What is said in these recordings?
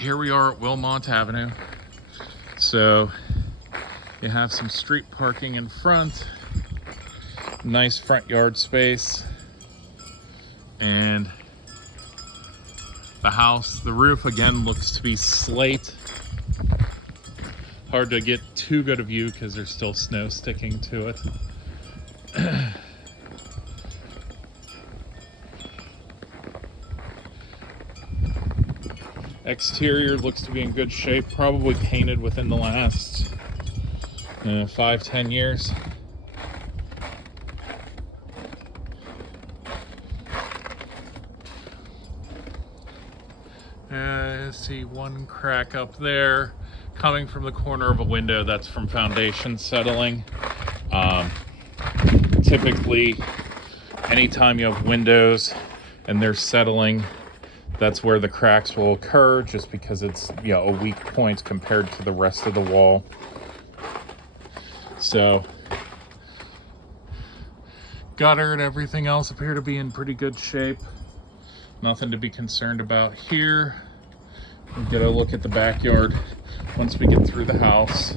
Here we are at Wilmont Avenue. So you have some street parking in front, nice front yard space, and the house, the roof again looks to be slate. Hard to get too good a view because there's still snow sticking to it. Exterior looks to be in good shape, probably painted within the last 5-10 years. I see one crack up there coming from the corner of a window. That's from foundation settling. Typically, anytime you have windows and they're settling, that's where the cracks will occur, just because it's a weak point compared to the rest of the wall. So gutter and everything else appear to be in pretty good shape. Nothing to be concerned about here. We'll get a look at the backyard once we get through the house.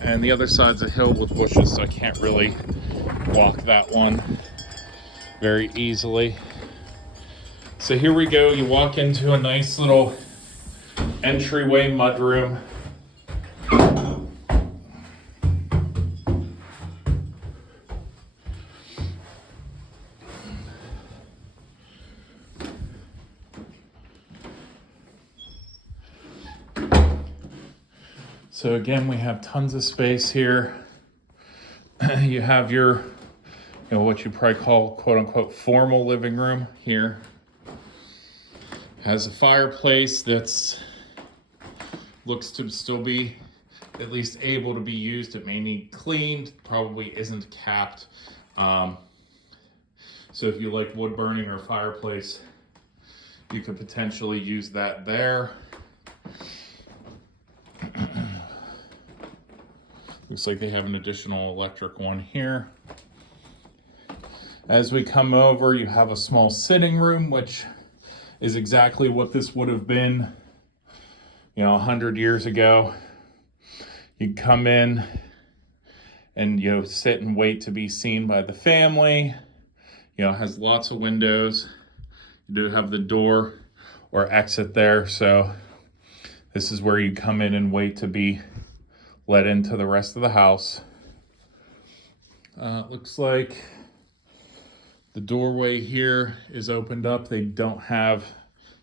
And the other side's a hill with bushes, so I can't really walk that one very easily. So here we go. You walk into a nice little entryway mudroom. So again, we have tons of space here. You have your, what you probably call quote unquote formal living room here. Has a fireplace that's looks to still be at least able to be used. It may need cleaned, probably isn't capped. So if you like wood burning or fireplace, you could potentially use that there. Looks like they have an additional electric one here. As we come over, you have a small sitting room, which is exactly what this would have been, 100 years ago. You come in and, sit and wait to be seen by the family. It has lots of windows. You do have the door or exit there. So this is where you come in and wait to be let into the rest of the house. Looks like the doorway here is opened up. They don't have,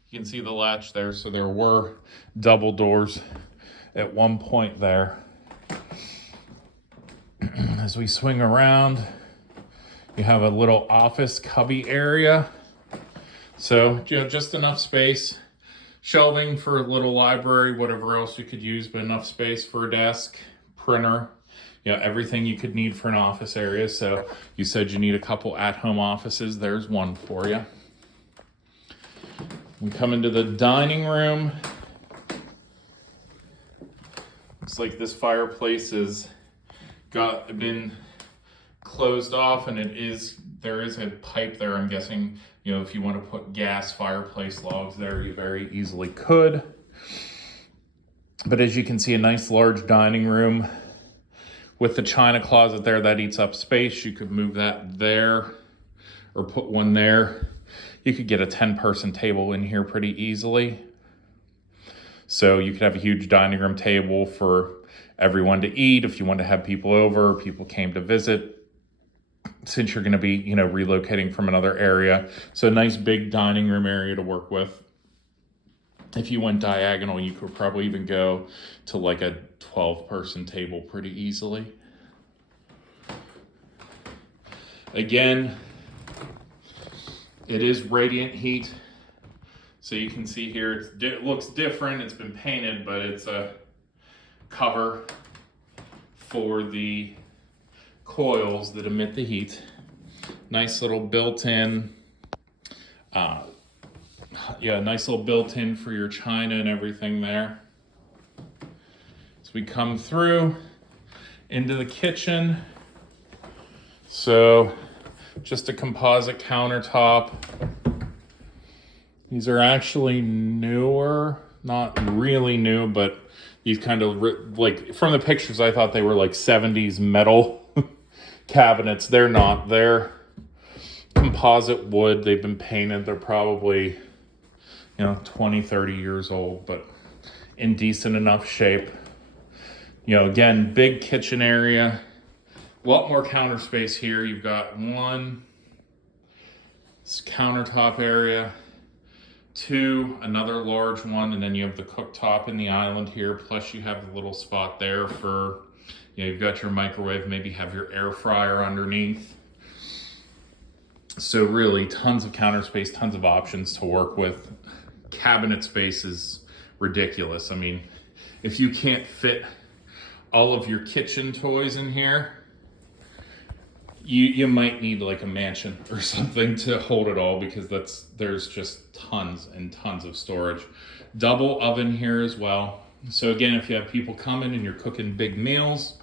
you can see the latch there, so there were double doors at one point there. As we swing around, you have a little office cubby area. So, just enough space. Shelving for a little library, whatever else you could use, but enough space for a desk, printer, everything you could need for an office area. So you said you need a couple at-home offices. There's one for you. We come into the dining room. Looks like this fireplace has been closed off, and there is a pipe there. I'm guessing, if you want to put gas fireplace logs there, you very easily could. But as you can see, a nice large dining room with the china closet there that eats up space. You could move that there or put one there. You could get a 10-person table in here pretty easily. So you could have a huge dining room table for everyone to eat if you want to have people over, people came to visit. Since you're going to be, relocating from another area. So a nice big dining room area to work with. If you went diagonal, you could probably even go to like a 12-person table pretty easily. Again, it is radiant heat. So you can see here, it looks different. It's been painted, but it's a cover for the coils that emit the heat. Nice little built-in, nice little built-in for your china and everything there. As we come through into the kitchen. So just a composite countertop. These are actually newer, not really new, but these kind of, like, from the pictures, I thought they were like 70s metal cabinets. They're not. They're composite wood. They've been painted. They're probably, 20, 30 years old, but in decent enough shape. Again, big kitchen area. A lot more counter space here. You've got one countertop area, two, another large one, and then you have the cooktop in the island here. Plus you have a little spot there for, you've got your microwave, maybe have your air fryer underneath. So really tons of counter space, tons of options to work with. Cabinet space is ridiculous. I mean, if you can't fit all of your kitchen toys in here, you might need like a mansion or something to hold it all, because there's just tons and tons of storage. Double oven here as well. So again, if you have people coming and you're cooking big meals,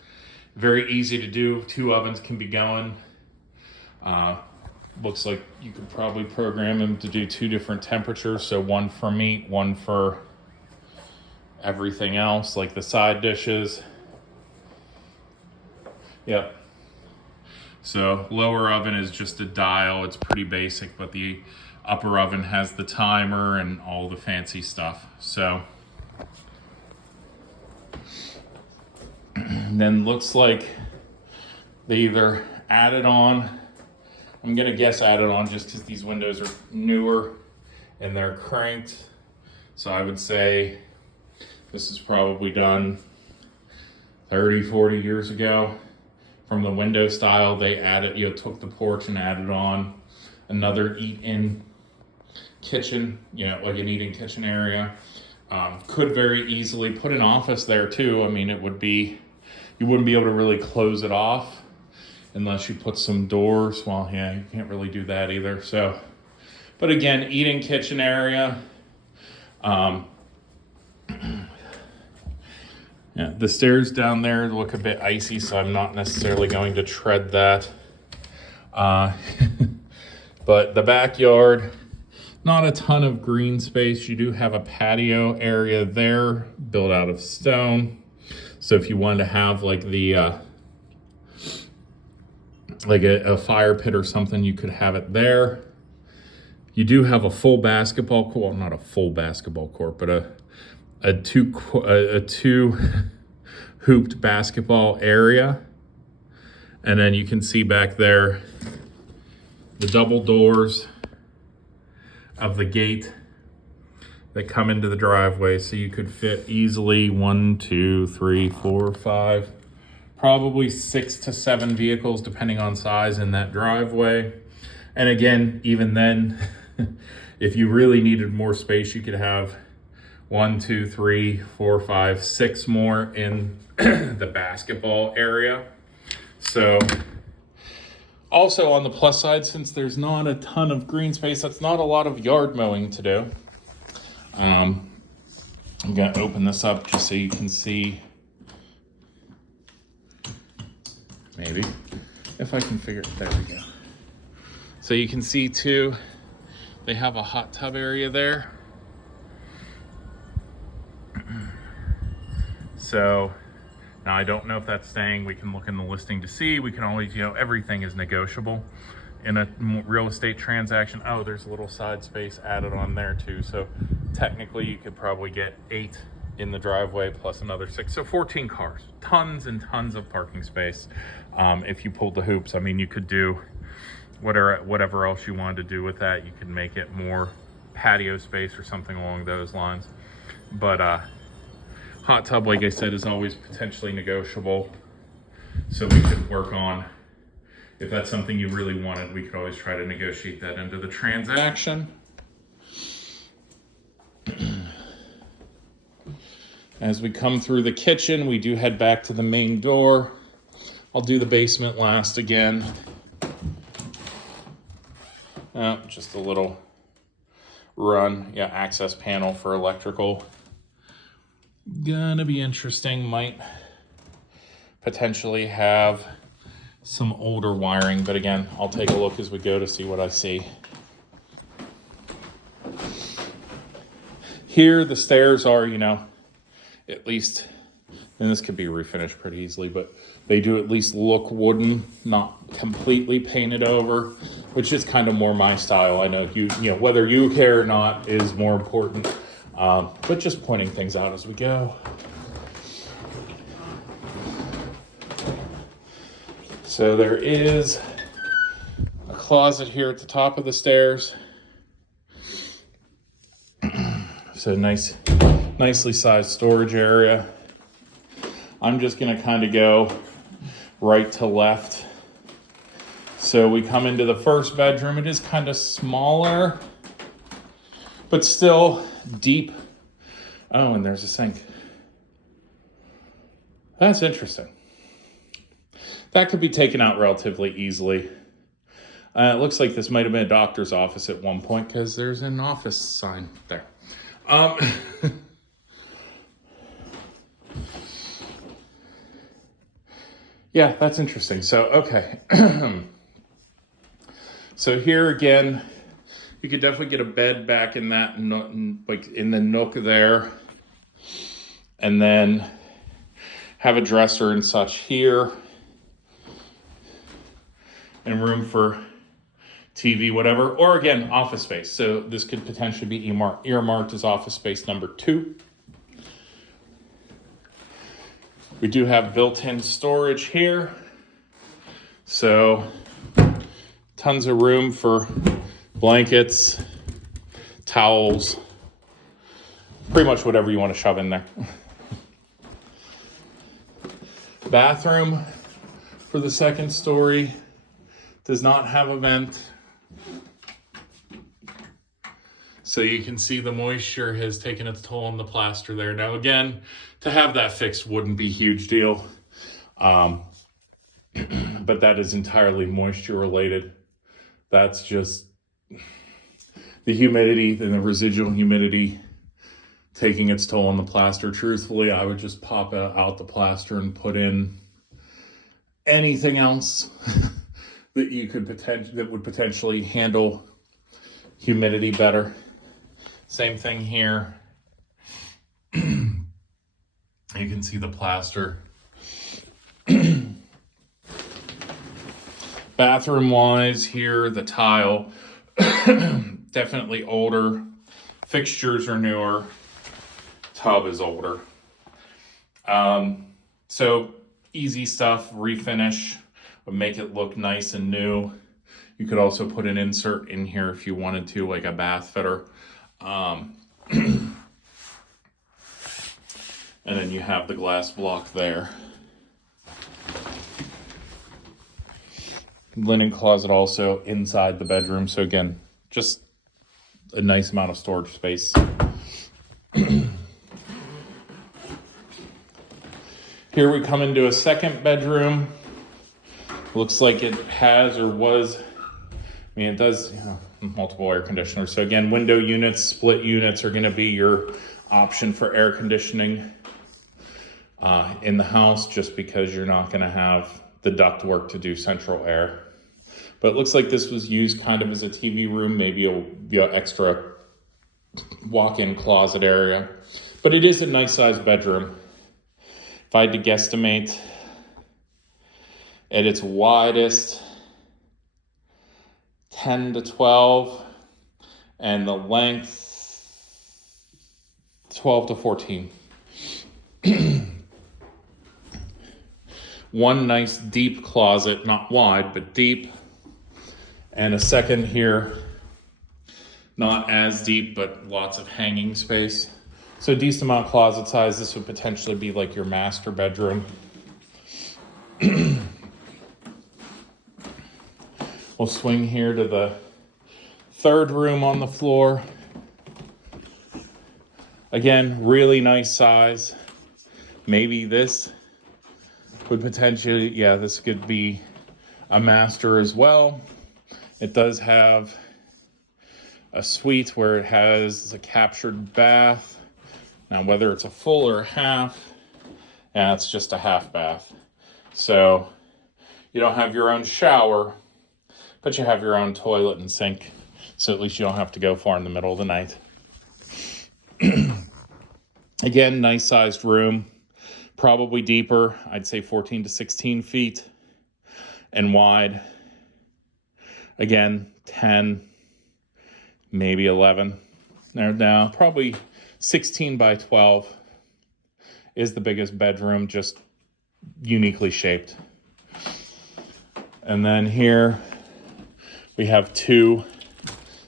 very easy to do. 2 ovens can be going. Looks like you could probably program them to do 2 different temperatures. So one for meat, one for everything else, like the side dishes. Yep. So lower oven is just a dial. It's pretty basic, but the upper oven has the timer and all the fancy stuff. So then looks like they either added on, I'm gonna guess added on just because these windows are newer and they're cranked. So I would say this is probably done 30, 40 years ago. From the window style, they added, took the porch and added on another eat-in kitchen, like an eating kitchen area. Could very easily put an office there too. I mean, you wouldn't be able to really close it off unless you put some doors. Well, yeah, you can't really do that either. So, but again, eating kitchen area. Yeah, the stairs down there look a bit icy, so I'm not necessarily going to tread that. But the backyard, not a ton of green space. You do have a patio area there built out of stone. So if you wanted to have like the like a fire pit or something, you could have it there. You do have a full basketball court, well, not a full basketball court, but a two hooped basketball area. And then you can see back there the double doors of the gate that come into the driveway. So you could fit easily 1, 2, 3, 4, 5, probably 6 to 7 vehicles depending on size in that driveway. And again, even then, if you really needed more space, you could have 1, 2, 3, 4, 5, 6 more in the basketball area. So also on the plus side, since there's not a ton of green space, that's not a lot of yard mowing to do. I'm gonna open this up just so you can see, maybe, if I can figure it, there we go. So you can see too, they have a hot tub area there. So now I don't know if that's staying. We can look in the listing to see. We can always, everything is negotiable in a real estate transaction. Oh, there's a little side space added on there too. So technically you could probably get 8 in the driveway plus another 6. So 14 cars, tons and tons of parking space. If you pulled the hoops, I mean, you could do whatever else you wanted to do with that. You could make it more patio space or something along those lines. But hot tub, like I said, is always potentially negotiable. So we could work on, if that's something you really wanted, we could always try to negotiate that into the transaction. As we come through the kitchen, we do head back to the main door. I'll do the basement last again. Just a little run, access panel for electrical. Gonna be interesting. Might potentially have some older wiring, but again, I'll take a look as we go to see what I see. Here, the stairs are, you know, at least, and this could be refinished pretty easily, but they do at least look wooden, not completely painted over, which is kind of more my style. I know you know, whether you care or not is more important, but just pointing things out as we go. So there is a closet here at the top of the stairs. So nicely sized storage area. I'm just gonna kind of go right to left. So we come into the first bedroom. It is kind of smaller, but still deep. Oh, and there's a sink. That's interesting. That could be taken out relatively easily. It looks like this might have been a doctor's office at one point because there's an office sign there. Yeah, that's interesting. So, okay. So here again, you could definitely get a bed back in that, like in the nook there. And then have a dresser and such here. And room for TV, whatever, or again, office space. So this could potentially be earmarked as office space number 2. We do have built-in storage here. So tons of room for blankets, towels, pretty much whatever you want to shove in there. Bathroom for the second story. Does not have a vent. So you can see the moisture has taken its toll on the plaster there. Now again, to have that fixed wouldn't be a huge deal. But that is entirely moisture related. That's just the humidity and the residual humidity taking its toll on the plaster. Truthfully, I would just pop out the plaster and put in anything else that you could would potentially handle humidity better. Same thing here. You can see the plaster. Bathroom wise here, the tile, definitely older. Fixtures are newer. Tub is older. So easy stuff, refinish. Make it look nice and new. You could also put an insert in here if you wanted to, like a bath fitter. And then you have the glass block there. Linen closet also inside the bedroom. So again, just a nice amount of storage space. Here we come into a second bedroom. Looks like it has or was, I mean, it does, you know, multiple air conditioners. So again, window units, split units are gonna be your option for air conditioning in the house, just because you're not gonna have the duct work to do central air. But it looks like this was used kind of as a TV room, maybe a extra walk-in closet area. But it is a nice sized bedroom. If I had to guesstimate, at its widest, 10 to 12, and the length, 12 to 14. One nice deep closet, not wide, but deep. And a second here, not as deep, but lots of hanging space. So decent amount of closet size. This would potentially be like your master bedroom. We'll swing here to the third room on the floor. Again, really nice size. Maybe this would potentially, yeah, this could be a master as well. It does have a suite where it has a captured bath Now, whether it's a full or a half, yeah, it's just a half bath. So you don't have your own shower, but you have your own toilet and sink. So at least you don't have to go far in the middle of the night. Again, nice sized room. Probably deeper. I'd say 14 to 16 feet. And wide. Again, 10, maybe 11. There now, probably 16 by 12 is the biggest bedroom, just uniquely shaped. And then here we have 2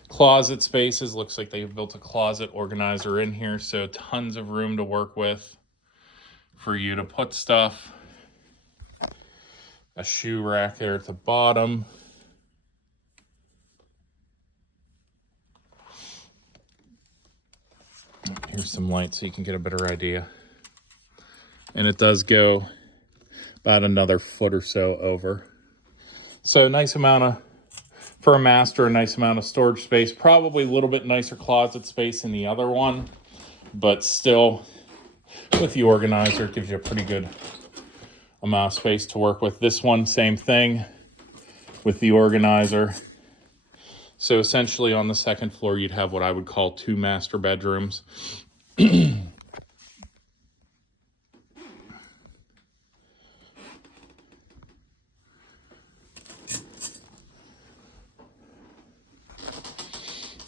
closet spaces. Looks like they've built a closet organizer in here, so tons of room to work with for you to put stuff. A shoe rack there at the bottom. Here's some light so you can get a better idea. And it does go about another foot or so over. So nice amount of, for a master, a nice amount of storage space. Probably a little bit nicer closet space in the other one, but still with the organizer, it gives you a pretty good amount of space to work with. This one, same thing with the organizer. So essentially on the second floor, you'd have what I would call 2 master bedrooms.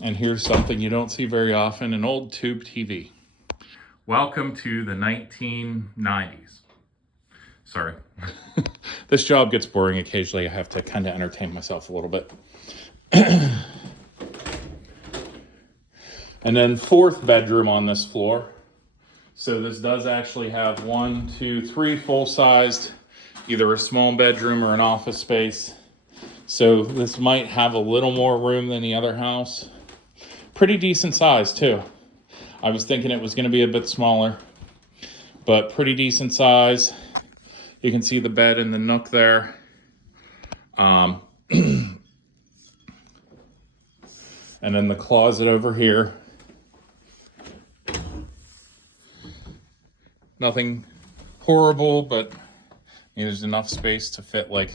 And here's something you don't see very often, an old tube TV. Welcome to the 1990s. Sorry. This job gets boring occasionally. I have to kind of entertain myself a little bit. And then 4th bedroom on this floor. So this does actually have 1, 2, 3 full-sized, either a small bedroom or an office space. So this might have a little more room than the other house. Pretty decent size too. I was thinking it was going to be a bit smaller, but pretty decent size. You can see the bed in the nook there. And then the closet over here. Nothing horrible, but there's enough space to fit like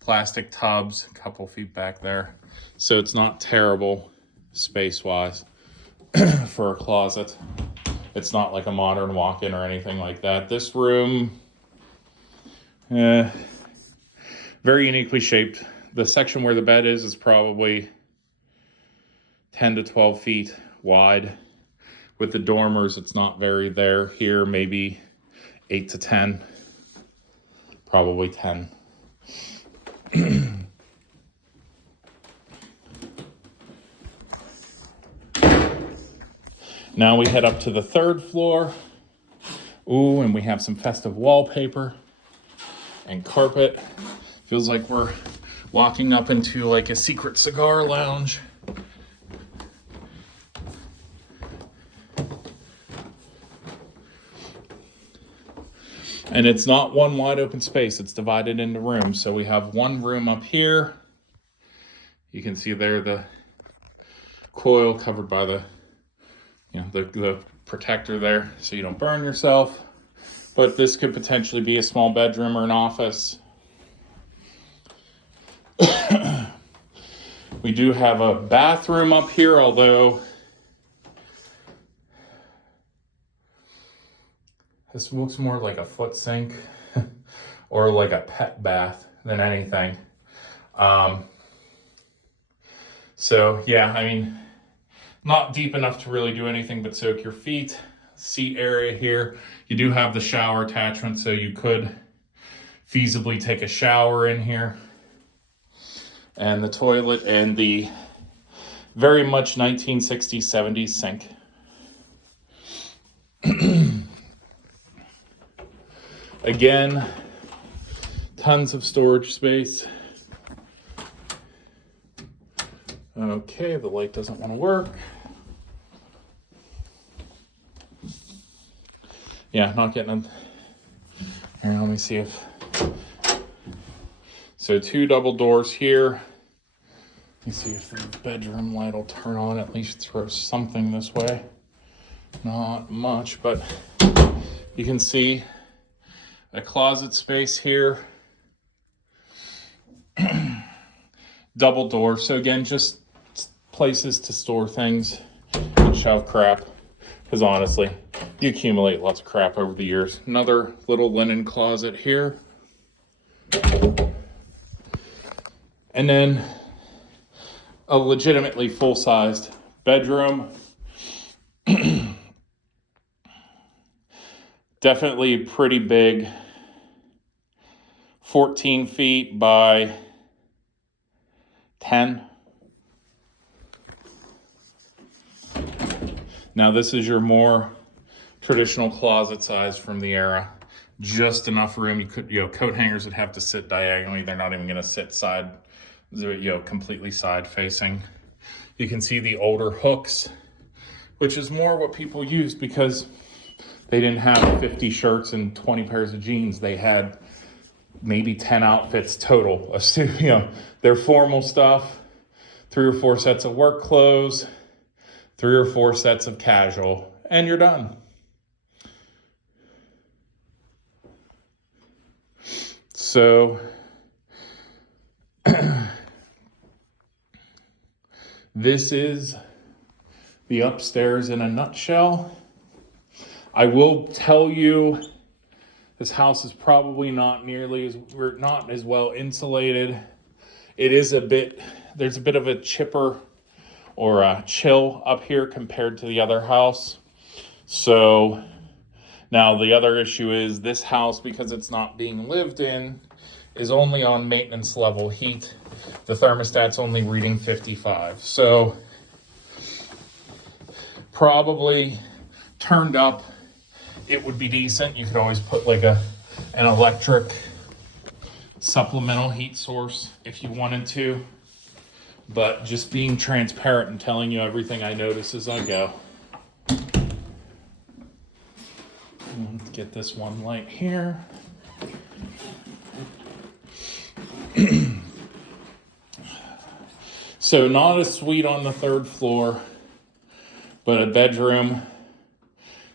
plastic tubs a couple feet back there. So it's not terrible space-wise for a closet. It's not like a modern walk-in or anything like that. This room, very uniquely shaped. The section where the bed is probably 10 to 12 feet wide. With the dormers, it's not very there. Here, maybe 8 to 10. Probably 10. Now we head up to the 3rd floor. Ooh, and we have some festive wallpaper and carpet. Feels like we're walking up into like a secret cigar lounge. And it's not one wide open space, it's divided into rooms. So we have one room up here. You can see there the coil covered by the, the protector there so you don't burn yourself. But this could potentially be a small bedroom or an office. We do have a bathroom up here, although this looks more like a foot sink or like a pet bath than anything. So yeah, I mean, not deep enough to really do anything but soak your feet. Seat area here. You do have the shower attachment, so you could feasibly take a shower in here. And the toilet and the very much 1960s, 70s sink. Again, tons of storage space. Okay, the light doesn't want to work. Yeah, not getting them. Here, let me see if... So 2 double doors here. Let me see if the bedroom light will turn on, at least throw something this way. Not much, but you can see a closet space here. Double door. So again, just places to store things and shove crap. Because honestly, you accumulate lots of crap over the years. Another little linen closet here. And then a legitimately full-sized bedroom. Definitely pretty big. 14 feet by 10. Now this is your more traditional closet size from the era. Just enough room. You could, coat hangers would have to sit diagonally. They're not even going to sit side, completely side facing. You can see the older hooks, which is more what people used because they didn't have 50 shirts and 20 pairs of jeans. They had maybe 10 outfits total. Their formal stuff, 3 or 4 sets of work clothes, 3 or 4 sets of casual, and you're done. So this is the upstairs in a nutshell. I will tell you, this house is probably not as well insulated. It is there's a bit of a chipper or a chill up here compared to the other house. So now the other issue is this house, because it's not being lived in, is only on maintenance level heat. The thermostat's only reading 55. So probably turned up, it would be decent. You could always put like an electric supplemental heat source if you wanted to. But just being transparent and telling you everything I notice as I go. Let's get this one light here. So not a suite on the 3rd floor, but a bedroom.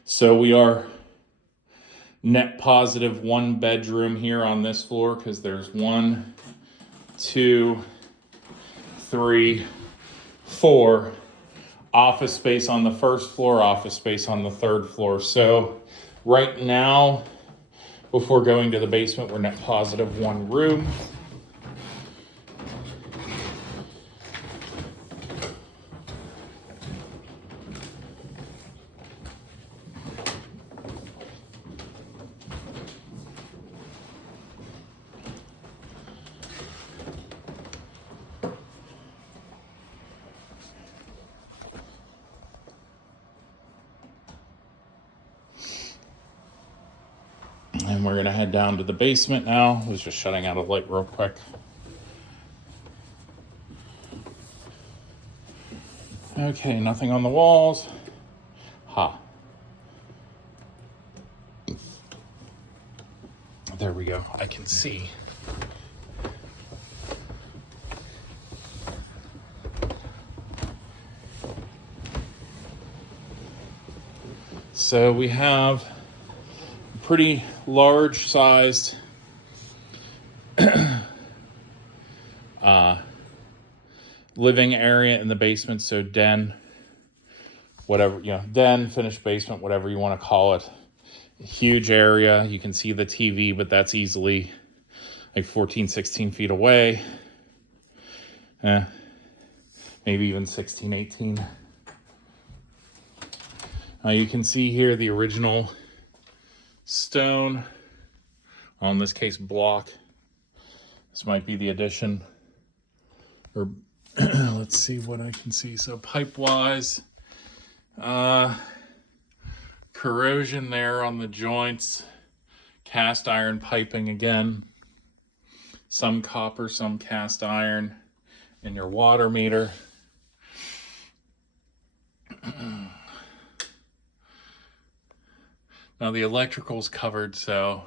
So we are net positive 1 bedroom here on this floor because there's 1, 2, 3, 4 office space on the 1st floor, office space on the 3rd floor. So right now, before going to the basement, we're net positive 1 room. And we're going to head down to the basement now. I was just shutting out a light real quick. Okay, nothing on the walls. There we go. I can see. So we have pretty large sized living area in the basement. So den, whatever, den, finished basement, whatever you want to call it. Huge area. You can see the TV, but that's easily like 14, 16 feet away. Maybe even 16, 18. You can see here the original stone, in this case block. This might be the addition, or let's see what I can see. So pipe wise, corrosion there on the joints, cast iron piping again, some copper, some cast iron in your water meter. Now the electrical's covered, so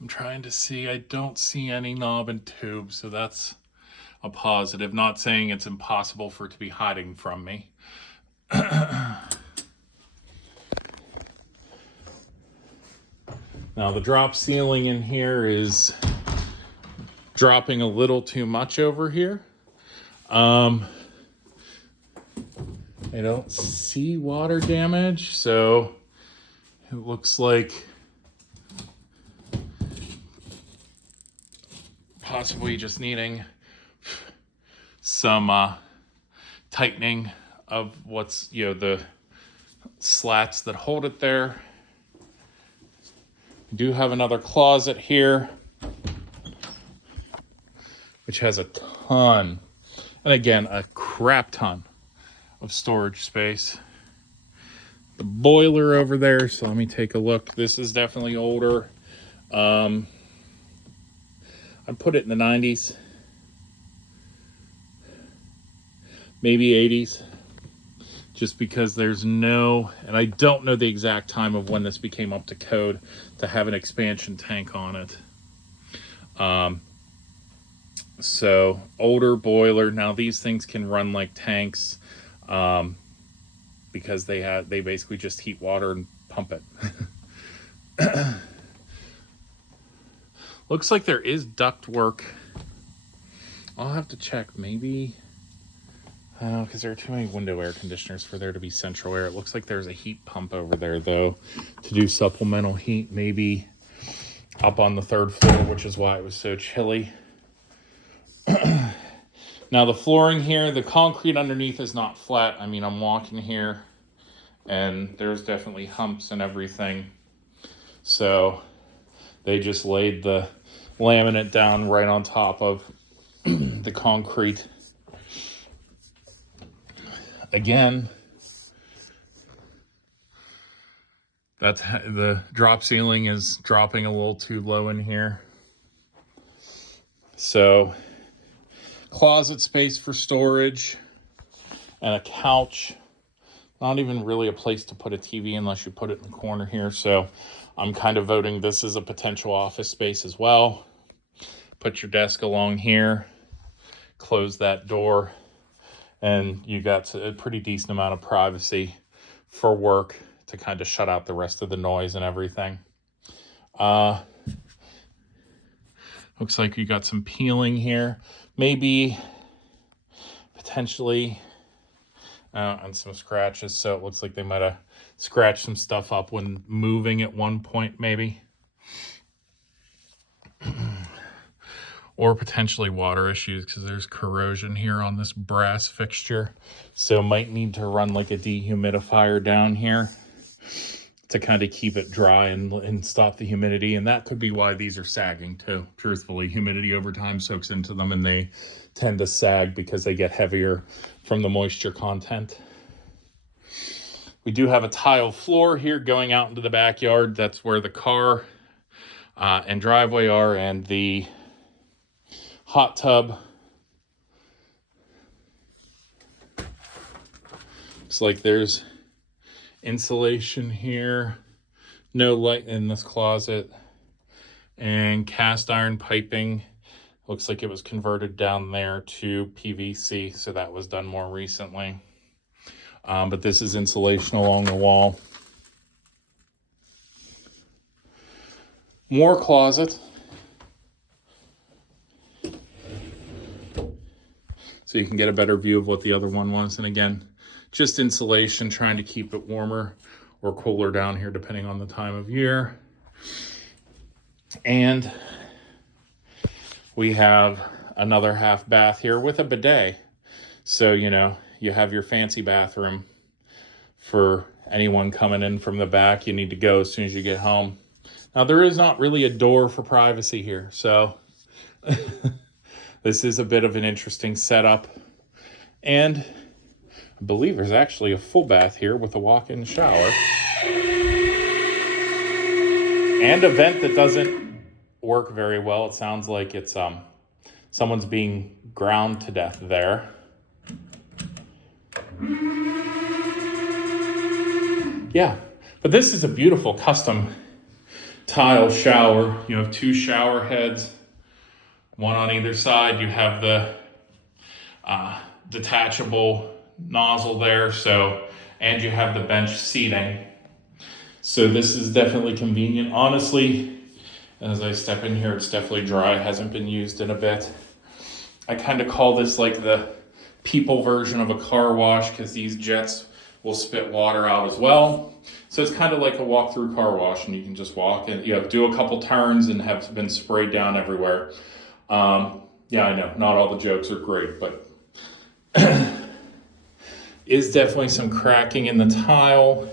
I'm trying to see. I don't see any knob and tube, so that's a positive. Not saying it's impossible for it to be hiding from me. Now the drop ceiling in here is dropping a little too much over here. I don't see water damage, so it looks like possibly just needing some tightening of what's, the slats that hold it there. We do have another closet here, which has a ton, and again, a crap ton of storage space. The boiler over there, so let me take a look. This is definitely older. I put it in the 90s, maybe 80s, just because there's no, and I don't know the exact time of when this became up to code to have an expansion tank on it. So older boiler. Now these things can run like tanks, because they basically just heat water and pump it. Looks like there is duct work. I'll have to check, maybe, because there are too many window air conditioners for there to be central air. It looks like there's a heat pump over there, though, to do supplemental heat, maybe up on the 3rd floor, which is why it was so chilly. Now the flooring here, the concrete underneath is not flat. I mean, I'm walking here and there's definitely humps and everything. So they just laid the laminate down right on top of the concrete. Again, that's the drop ceiling is dropping a little too low in here. So closet space for storage and a couch. Not even really a place to put a TV unless you put it in the corner here. So I'm kind of voting this as a potential office space as well. Put your desk along here, close that door, and you got a pretty decent amount of privacy for work to kind of shut out the rest of the noise and everything. Looks like you got some peeling here. Maybe potentially and some scratches. So it looks like they might have scratched some stuff up when moving at one point, maybe. Or potentially water issues, because there's corrosion here on this brass fixture. So might need to run like a dehumidifier down here to kind of keep it dry and stop the humidity. And that could be why these are sagging too. Truthfully, humidity over time soaks into them and they tend to sag because they get heavier from the moisture content. We do have a tile floor here going out into the backyard. That's where the car and driveway are, and the hot tub. Looks like there's insulation here, no light in this closet, and cast iron piping. Looks like it was converted down there to PVC, so that was done more recently. But this is insulation along the wall. More closet. So you can get a better view of what the other one was. And again, just insulation, trying to keep it warmer or cooler down here depending on the time of year. And we have another half bath here with a bidet. So, you have your fancy bathroom for anyone coming in from the back. You need to go as soon as you get home. Now, there is not really a door for privacy here. So this is a bit of an interesting setup. And I believe there's actually a full bath here with a walk-in shower. And a vent that doesn't work very well. It sounds like it's someone's being ground to death there. Yeah, but this is a beautiful custom tile shower. You have 2 shower heads, one on either side. You have the detachable nozzle there, and you have the bench seating. So this is definitely convenient. Honestly, as I step in here, it's definitely dry. It hasn't been used in a bit. I kind of call this like the people version of a car wash because these jets will spit water out as well. So it's kind of like a walk-through car wash, and you can just walk and do a couple turns and have been sprayed down everywhere. Yeah, I know, not all the jokes are great, but is definitely some cracking in the tile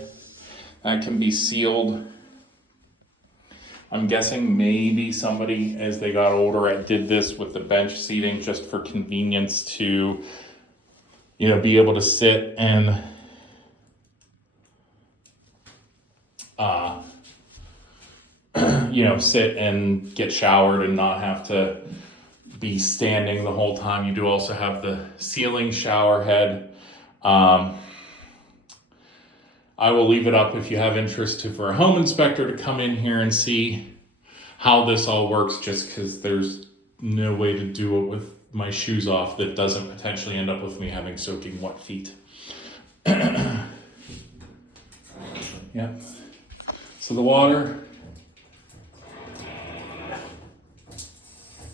that can be sealed. I'm guessing maybe somebody, as they got older, did this with the bench seating just for convenience to, be able to sit and sit and get showered and not have to be standing the whole time. You do also have the ceiling shower head. I will leave it up if you have interest for a home inspector to come in here and see how this all works, just because there's no way to do it with my shoes off that doesn't potentially end up with me having soaking wet feet. Yeah. So the water.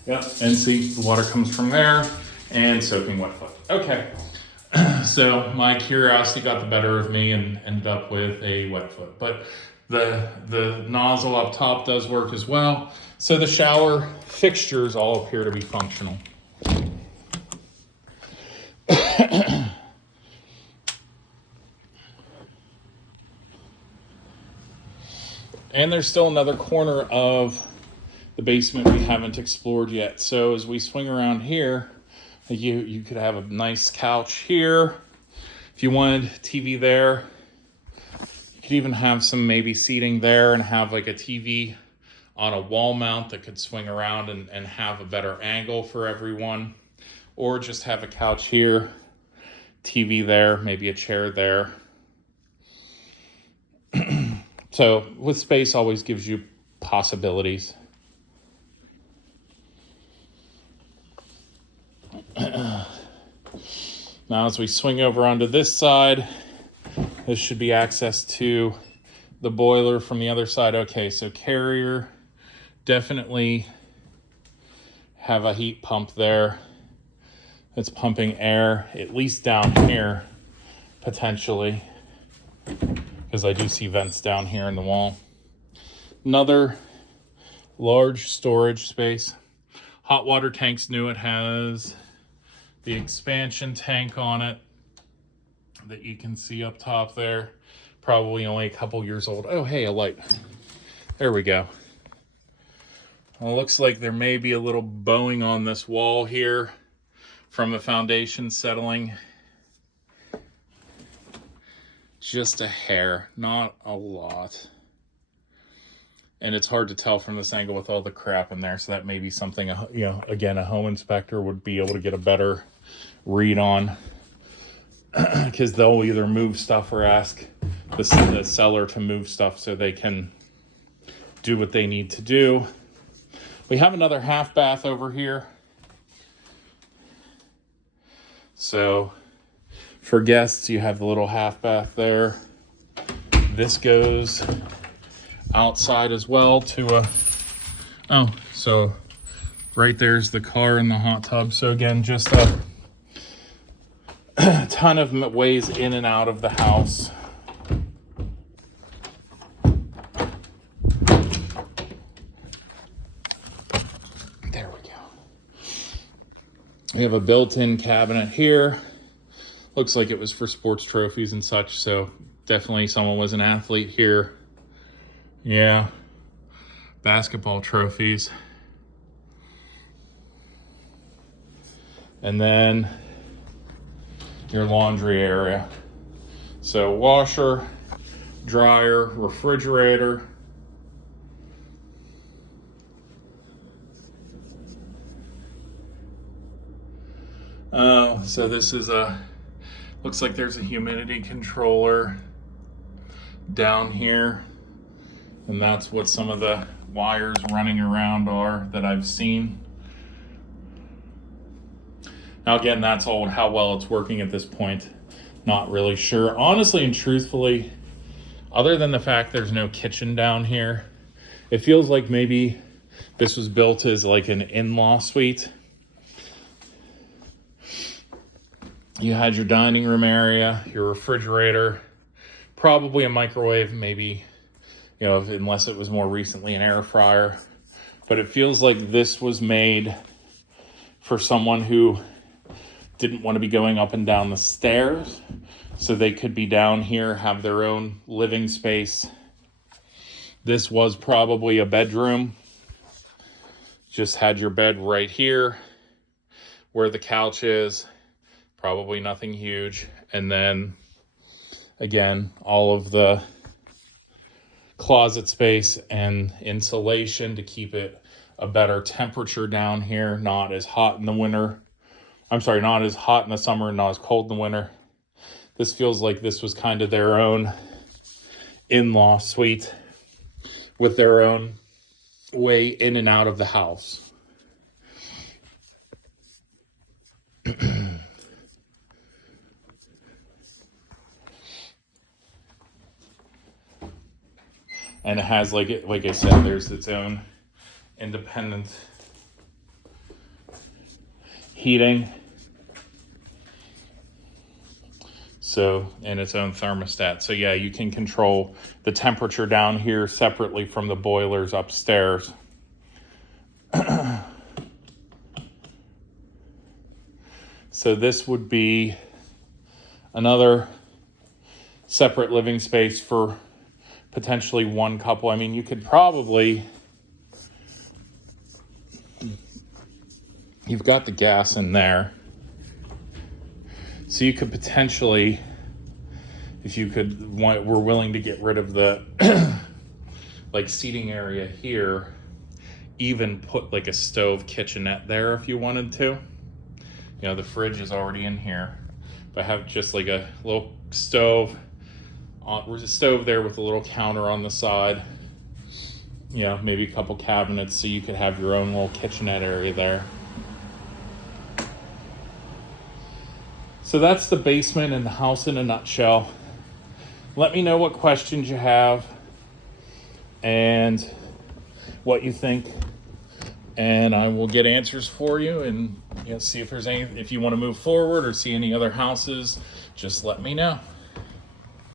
Yep, and see, the water comes from there and soaking wet foot. Okay. So my curiosity got the better of me and ended up with a wet foot. But the nozzle up top does work as well. So the shower fixtures all appear to be functional. And there's still another corner of the basement we haven't explored yet. So as we swing around here, you could have a nice couch here. If you wanted TV there, you could even have some maybe seating there and have like a TV on a wall mount that could swing around and have a better angle for everyone. Or just have a couch here, TV there, maybe a chair there. So with space always gives you possibilities. Now as we swing over onto this side, this should be access to the boiler from the other side. Okay, so carrier, definitely have a heat pump there. It's pumping air, at least down here, potentially, because I do see vents down here in the wall. Another large storage space. Hot water tank's new. It has the expansion tank on it that you can see up top there. Probably only a couple years old. Oh, hey, a light. There we go. Well, it looks like there may be a little bowing on this wall here from the foundation settling. Just a hair, not a lot. And it's hard to tell from this angle with all the crap in there. So that may be something, again, a home inspector would be able to get a better read on. Because they'll either move stuff or ask the seller to move stuff so they can do what they need to do. We have another half bath over here. So for guests, you have the little half bath there. This goes outside as well to so right there's the car and the hot tub. So again, just a ton of ways in and out of the house. There we go. We have a built-in cabinet here. Looks like it was for sports trophies and such, so definitely someone was an athlete here. Yeah, basketball trophies. And then your laundry area. So washer, dryer, refrigerator. So this is looks like there's a humidity controller down here. And that's what some of the wires running around are that I've seen. Now again, that's all how well it's working at this point. Not really sure. Honestly and truthfully, Other than the fact there's no kitchen down here, it feels like maybe this was built as like an in-law suite. You had your dining room area, your refrigerator, probably a microwave, maybe, you know, unless it was more recently an air fryer. But it feels like this was made for someone who didn't want to be going up and down the stairs. So they could be down here, have their own living space. This was probably a bedroom. Just had your bed right here where the couch is. Probably nothing huge. And then, again, all of the closet space and insulation to keep it a better temperature down here. Not as hot in the winter. I'm sorry, not as hot in the summer and not as cold in the winter. This feels like this was kind of their own in-law suite with their own way in and out of the house. And it has, like I said, there's its own independent heating. So, and its own thermostat. So yeah, you can control the temperature down here separately from the boilers upstairs. So this would be another separate living space for potentially one couple. I mean, you could probably, you've got the gas in there. So you could potentially, if you were willing to get rid of the like seating area here, even put like a stove kitchenette there if you wanted to. You know, the fridge is already in here, but have just like a little stove, there's a stove there with a little counter on the side. You know, maybe a couple cabinets so you could have your own little kitchenette area there. So that's the basement and the house in a nutshell. Let me know what questions you have and what you think, and I will get answers for you and, you know, see if there's any, if you want to move forward or see any other houses, just let me know.